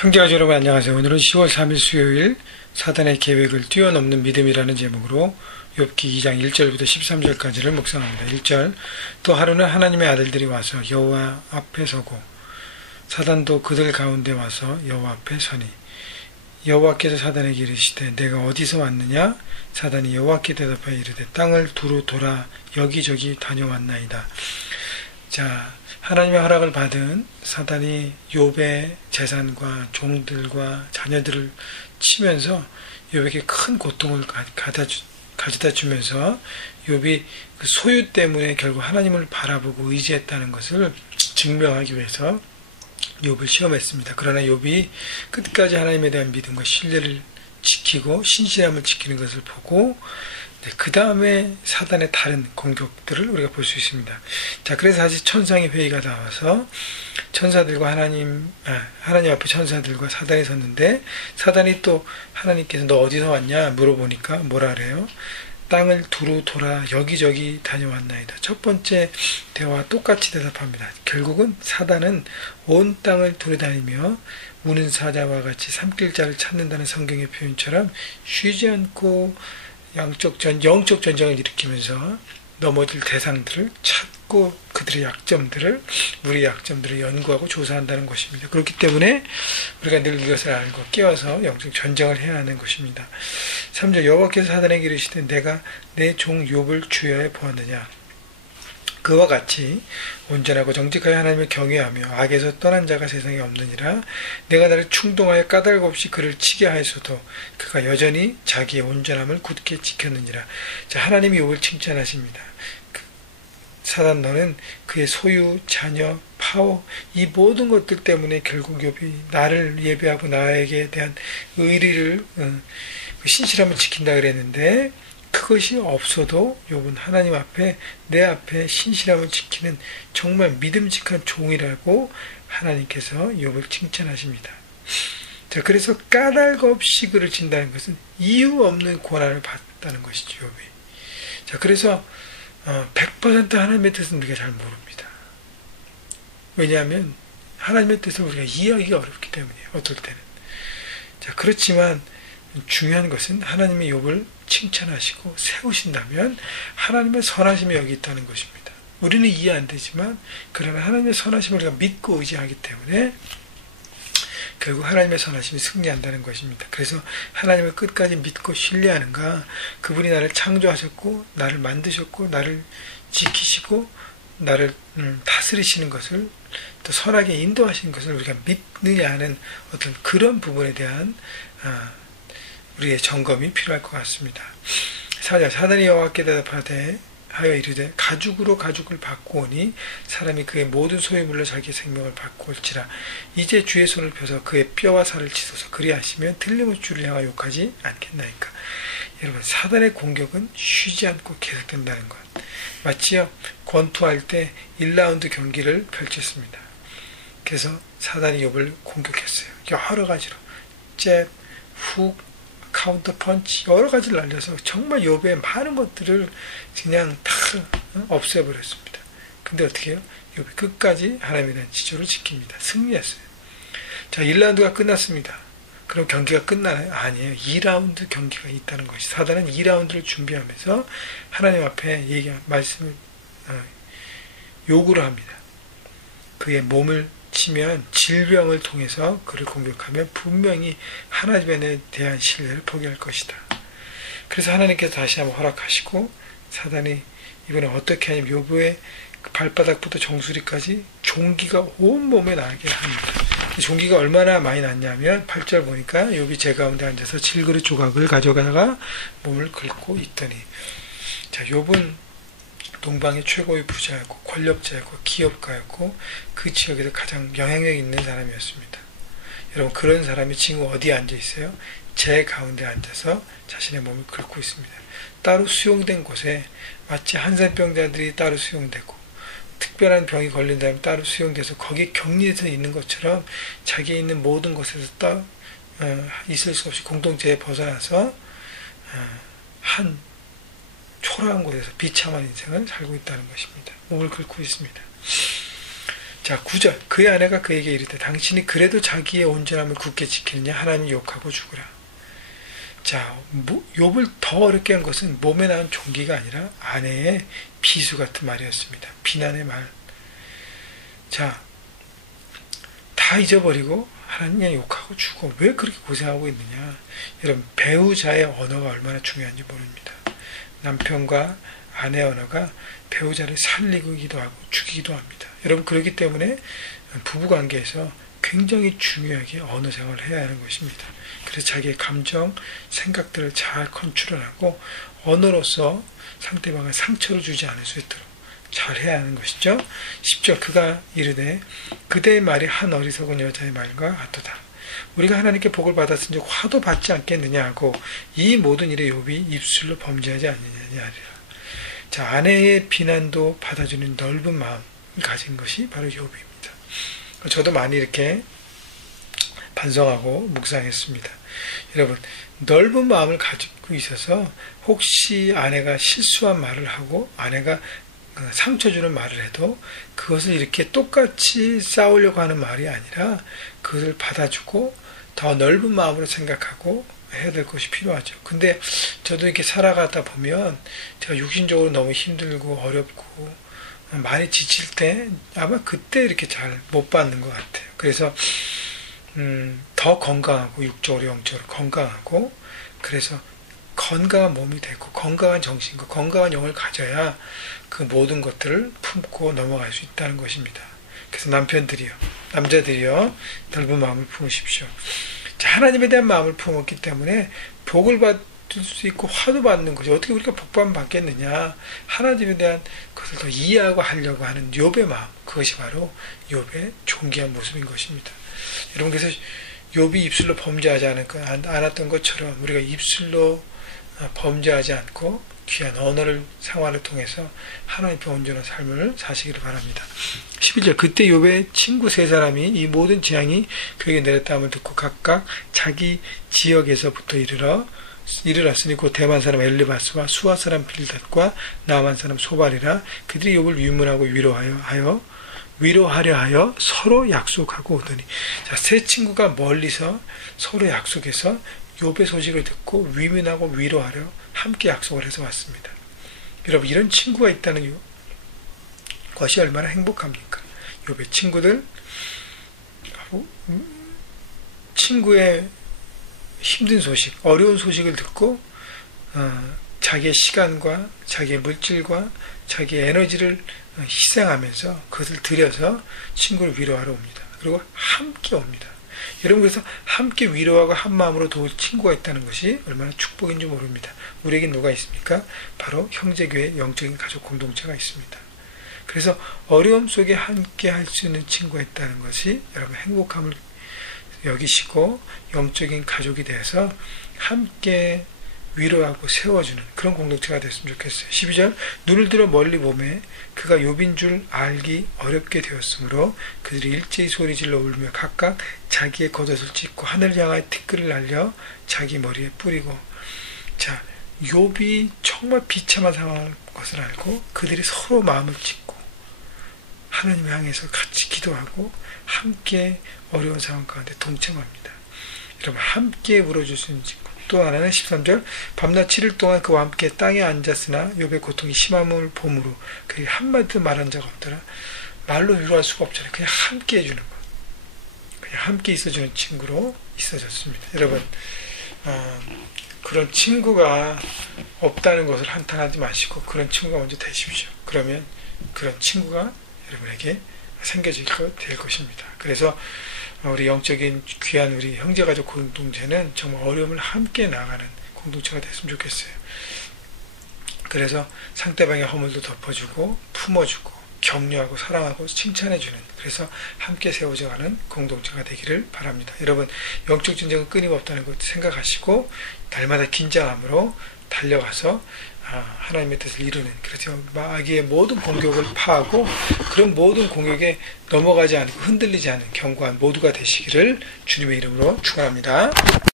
형제가족 여러분 안녕하세요. 오늘은 10월 3일 수요일 사단의 계획을 뛰어넘는 믿음이라는 제목으로 욥기 2장 1절부터 13절까지를 묵상합니다. 1절 또 하루는 하나님의 아들들이 와서 여호와 앞에 서고 사단도 그들 가운데 와서 여호와 앞에 서니 여호와께서 사단에게 이르시되 내가 어디서 왔느냐? 사단이 여호와께 대답하여 이르되 땅을 두루 돌아 여기저기 다녀왔나이다. 자, 하나님의 허락을 받은 사단이 욥의 재산과 종들과 자녀들을 치면서 욥에게 큰 고통을 가져다 주면서 욥이 그 소유 때문에 결국 하나님을 바라보고 의지했다는 것을 증명하기 위해서 욥을 시험했습니다. 그러나 욥이 끝까지 하나님에 대한 믿음과 신뢰를 지키고 신실함을 지키는 것을 보고 그 다음에 사단의 다른 공격들을 우리가 볼 수 있습니다. 자, 그래서 다시 천상의 회의가 나와서 천사들과 하나님 앞에 천사들과 사단이 섰는데 사단이 또 하나님께서 너 어디서 왔냐 물어보니까 뭐라 그래요? 땅을 두루 돌아 여기저기 다녀왔나이다. 첫 번째 대화와 똑같이 대답합니다. 결국은 사단은 온 땅을 돌아다니며 우는 사자와 같이 삼킬 자를 찾는다는 성경의 표현처럼 쉬지 않고 영적 전쟁을 일으키면서 넘어질 대상들을 찾고 그들의 약점들을 우리의 약점들을 연구하고 조사한다는 것입니다. 그렇기 때문에 우리가 늘 이것을 알고 깨어서 영적 전쟁을 해야 하는 것입니다. 3절 여호와께서 사단에게 이르시되 내가 내 종 욥을 주야에 보았느냐. 그와 같이 온전하고 정직하여 하나님을 경외하며 악에서 떠난 자가 세상에 없느니라. 내가 나를 충동하여 까닭 없이 그를 치게 하였어도 그가 여전히 자기의 온전함을 굳게 지켰느니라. 자, 하나님이 욥을 칭찬하십니다. 사단 너는 그의 소유, 자녀, 파워 이 모든 것들 때문에 결국 욥이 나를 예배하고 나에게 대한 의리를 신실함을 지킨다 그랬는데 그것이 없어도 욥은 하나님 앞에 내 앞에 신실함을 지키는 정말 믿음직한 종이라고 하나님께서 욥을 칭찬하십니다. 자, 그래서 까닭 없이 그를 친다는 것은 이유 없는 고난을 받았다는 것이죠, 욥이. 자, 그래서 100% 하나님의 뜻은 우리가 잘 모릅니다. 왜냐하면 하나님의 뜻을 우리가 이해하기가 어렵기 때문이에요. 어떨 때는. 자, 그렇지만 중요한 것은 하나님의 욥을 칭찬하시고 세우신다면 하나님의 선하심이 여기 있다는 것입니다. 우리는 이해 안 되지만 그러나 하나님의 선하심을 우리가 믿고 의지하기 때문에 결국 하나님의 선하심이 승리한다는 것입니다. 그래서 하나님을 끝까지 믿고 신뢰하는가? 그분이 나를 창조하셨고 나를 만드셨고 나를 지키시고 나를 다스리시는 것을 또 선하게 인도하시는 것을 우리가 믿느냐 하는 어떤 그런 부분에 대한 우리의 점검이 필요할 것 같습니다. 4절 사단이 여호와께 대답하되 하여 이르되 가죽으로 가죽을 바꾸오니 사람이 그의 모든 소유물로 자기 생명을 바꾸올지라. 이제 주의 손을 펴서 그의 뼈와 살을 치소서. 그리하시면 틀림없이 주를 향하여 욕하지 않겠나이까. 여러분, 사단의 공격은 쉬지 않고 계속된다는 것. 마치요 권투할 때 1라운드 경기를 펼쳤습니다. 그래서 사단이 욥을 공격했어요. 여러 가지로 잽, 훅, 카운터 펀치 여러 가지를 날려서 정말 욥의 많은 것들을 그냥 다 없애버렸습니다. 근데 어떻게 해요? 욥이 끝까지 하나님에 대한 지조를 지킵니다. 승리했어요. 자, 1라운드가 끝났습니다. 그럼 경기가 끝나나요? 아니에요. 2라운드 경기가 있다는 것이. 사단은 2라운드를 준비하면서 하나님 앞에 말씀을 요구를 합니다. 그의 몸을 치면 질병을 통해서 그를 공격하면 분명히 하나님에 대한 신뢰를 포기할 것이다. 그래서 하나님께서 다시 한번 허락하시고 사단이 이번에 어떻게 하냐면 욥의 발바닥부터 정수리까지 종기가 온몸에 나게 합니다. 종기가 얼마나 많이 났냐면 8절 보니까 욥이 제 가운데 앉아서 질그릇 조각을 가져가다가 몸을 긁고 있더니. 자, 욥은 동방의 최고의 부자였고 권력자였고 기업가였고 그 지역에서 가장 영향력 있는 사람이었습니다. 여러분, 그런 사람이 지금 어디에 앉아 있어요? 제 가운데 앉아서 자신의 몸을 긁고 있습니다. 따로 수용된 곳에 마치 한센병자들이 따로 수용되고 특별한 병이 걸린 사람이 따로 수용돼서 거기에 격리해서 있는 것처럼 자기에 있는 모든 곳에서 있을 수 없이 공동체에 벗어나서 한 초라한 곳에서 비참한 인생을 살고 있다는 것입니다. 몸을 긁고 있습니다. 자, 자, 9절. 그의 아내가 그에게 이르되 당신이 그래도 자기의 온전함을 굳게 지키느냐? 하나님 욕하고 죽으라. 자, 욥을 더 어렵게 한 것은 몸에 나온 종기가 아니라 아내의 비수 같은 말이었습니다. 비난의 말. 자, 다 잊어버리고 하나님이 욕하고 죽어. 왜 그렇게 고생하고 있느냐? 여러분, 배우자의 언어가 얼마나 중요한지 모릅니다. 남편과 아내의 언어가 배우자를 살리기도 하고 죽이기도 합니다. 여러분, 그렇기 때문에 부부관계에서 굉장히 중요하게 언어 생활을 해야 하는 것입니다. 그래서 자기의 감정, 생각들을 잘 컨트롤하고 언어로서 상대방을 상처를 주지 않을 수 있도록 잘 해야 하는 것이죠. 10절. 그가 이르되 그대의 말이 한 어리석은 여자의 말과 같도다. 우리가 하나님께 복을 받았은 즉 화도 받지 않겠느냐 하고 이 모든 일에 욥이 입술로 범죄하지 않느냐 하리라. 자, 아내의 비난도 받아주는 넓은 마음을 가진 것이 바로 욥입니다. 저도 많이 이렇게 반성하고 묵상했습니다. 여러분, 넓은 마음을 가지고 있어서 혹시 아내가 실수한 말을 하고 아내가 상처 주는 말을 해도 그것을 이렇게 똑같이 싸우려고 하는 말이 아니라 그것을 받아주고 더 넓은 마음으로 생각하고 해야 될 것이 필요하죠. 근데 저도 이렇게 살아가다 보면 제가 육신적으로 너무 힘들고 어렵고 많이 지칠 때 아마 그때 이렇게 잘 못 받는 것 같아요. 그래서 더 건강하고 육적으로 영적으로 건강하고 그래서 건강한 몸이 되고 건강한 정신과 건강한 영을 가져야 그 모든 것들을 품고 넘어갈 수 있다는 것입니다. 그래서 남자들이요 넓은 마음을 품으십시오. 자, 하나님에 대한 마음을 품었기 때문에 복을 받을 수 있고 화도 받는 것이 어떻게 우리가 복만 받겠느냐. 하나님에 대한 것을 더 이해하고 하려고 하는 욥의 마음, 그것이 바로 욥의 존귀한 모습인 것입니다. 여러분, 그래서 욥이 입술로 범죄하지 않았던 것처럼 우리가 입술로 범죄하지 않고 귀한 언어를 생활을 통해서 하나님의 온전한 삶을 사시기를 바랍니다. 11절. 그때 욥의 친구 세 사람이 이 모든 재앙이 그에게 내렸다함을 듣고 각각 자기 지역에서부터 이르렀으니 곧 대만 사람 엘리바스와 수아 사람 빌닷과 나만 사람 소발이라. 그들이 욥을 위문하고 위로하려 하여 서로 약속하고 오더니. 자, 세 친구가 멀리서 서로 약속해서 욥의 소식을 듣고 위문하고 위로하려 함께 약속을 해서 왔습니다. 여러분, 이런 친구가 있다는 것이 얼마나 행복합니까? 욥의 친구의 힘든 소식, 어려운 소식을 듣고 자기의 시간과 자기의 물질과 자기의 에너지를 희생하면서 그것을 들여서 친구를 위로하러 옵니다. 그리고 함께 옵니다. 여러분, 그래서 함께 위로하고 한 마음으로 도울 친구가 있다는 것이 얼마나 축복인지 모릅니다. 우리에겐 누가 있습니까? 바로 형제교회 영적인 가족 공동체가 있습니다. 그래서 어려움 속에 함께 할 수 있는 친구가 있다는 것이 여러분 행복함을 여기시고 영적인 가족이 되어서 함께 위로하고 세워주는 그런 공동체가 됐으면 좋겠어요. 12절. 눈을 들어 멀리 보매 그가 욥인 줄 알기 어렵게 되었으므로 그들이 일제히 소리질러 울며 각각 자기의 겉옷을 찢고 하늘 향하여 티끌을 날려 자기 머리에 뿌리고. 자, 욥이 정말 비참한 상황인 것을 알고 그들이 서로 마음을 찢고 하나님을 향해서 같이 기도하고 함께 어려운 상황 가운데 동참합니다. 여러분, 함께 울어줄 수 있는 친구. 또 하나는 13절. 밤낮 7일 동안 그와 함께 땅에 앉았으나 욥의 고통이 심함을 보므로 그에게 한마디도 말한 적 없더라. 말로 위로할 수가 없잖아요. 그냥 함께 해주는 것, 그냥 함께 있어주는 친구로 있어졌습니다. 여러분, 그런 친구가 없다는 것을 한탄하지 마시고 그런 친구가 먼저 되십시오. 그러면 그런 친구가 여러분에게 생겨질 될 것입니다. 그래서 우리 영적인 귀한 우리 형제가족 공동체는 정말 어려움을 함께 나가는 공동체가 됐으면 좋겠어요. 그래서 상대방의 허물도 덮어주고 품어주고 격려하고 사랑하고 칭찬해주는, 그래서 함께 세워져가는 공동체가 되기를 바랍니다. 여러분, 영적 전쟁은 끊임없다는 것 생각하시고 날마다 긴장함으로 달려가서 하나님의 뜻을 이루는, 그렇죠. 마귀의 모든 공격을 파하고 그런 모든 공격에 넘어가지 않고 흔들리지 않는 견고한 모두가 되시기를 주님의 이름으로 축원합니다.